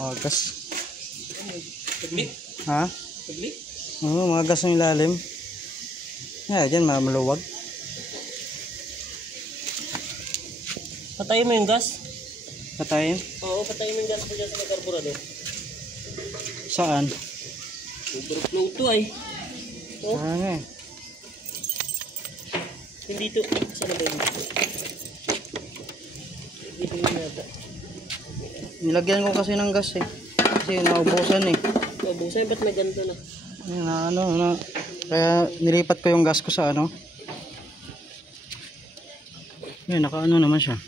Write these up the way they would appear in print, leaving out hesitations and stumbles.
Mga gas. Taglit? Ha? Taglit? Oo, mga gas ng ilalim. Dyan maluwag. Patayin mo yung gas? Patayin? Oo, patayin mo yung gas mo dyan sa karburador. Saan? Overflow to ay. Oh, Saan eh? hindi to. Saan ba yun? Dito yun yata. Nilagyan ko kasi ng gas eh. Kasi naubusan eh. Busan, ba't na ganito na? Kaya nilipat ko yung gas ko sa ano. Naka-ano naman siya.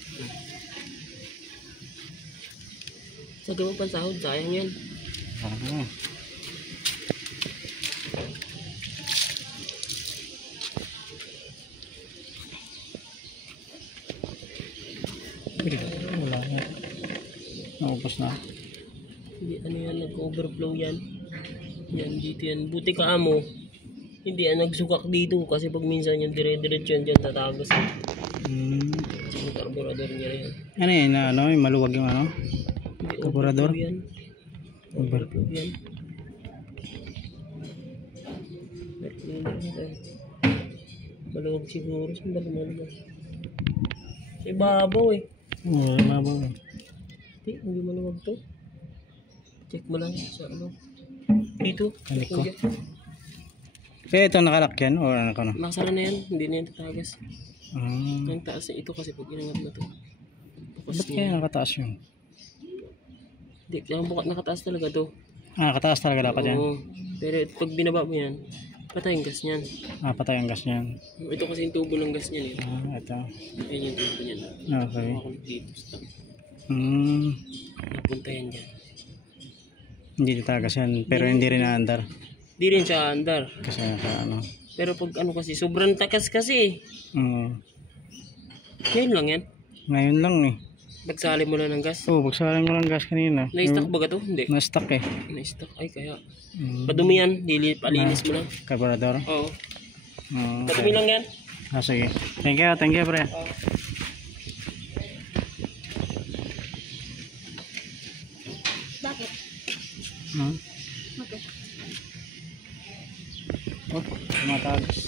Sa gawang pansahod, sayang yan. Wala na. Naubos na. Hindi, ano yan, nag-overflow yan. Yan, dito yan. Buti ka amo. Hindi yan, nagsukak dito. Kasi pag minsan yung dire-diretso yan dyan, tatagos. Yung karburador niya yan. Ano yun? Yung maluwag yung ano? Hindi, Karburador? overflow yan. Overflow yan. Maluwag siguro. Saan ba lumalabas? Sa ibabaw eh. Oo, mababaw eh. Hindi maluwag to. Check mo lang sa ano. Dito. Balik ko. Kaya ito nakalak yan? O ano ka na? Nakasara na yan. Hindi na yan tatagas. Hmm. Ang taas na ito kasi pag inangat na to. Ba't kaya nakataas yun? Hindi, kaya bukat nakataas talaga to. Nakataas talaga dapat yan? Oo. Pero pag binaba mo yan, patay ang gas niyan. Patay ang gas niyan. Ito kasi yung tubo ng gas niyan eh. Ito. Ayan yung tubo niyan. Okay. Ako dito. Stop. Napunta yan dyan. Hindi tatagas yan. Pero hindi rin naandar. Hindi rin siya andar. Kasi ano. Pero pag ano kasi, sobrang takas kasi. Ngayon lang yan. Ngayon lang eh. Nagsali mo lang ng gas. Oo, pagsalang ko lang gas kanina. Na-stock ba ka to? Hindi. Na-stock eh. Na-stock. Ay kaya. Padumi yan. Palinis mo lang. Carburetor? Oo. Okay. Padumi lang yan. Sige. Thank you pre. Bakit? Okay. Oh, tumatagas.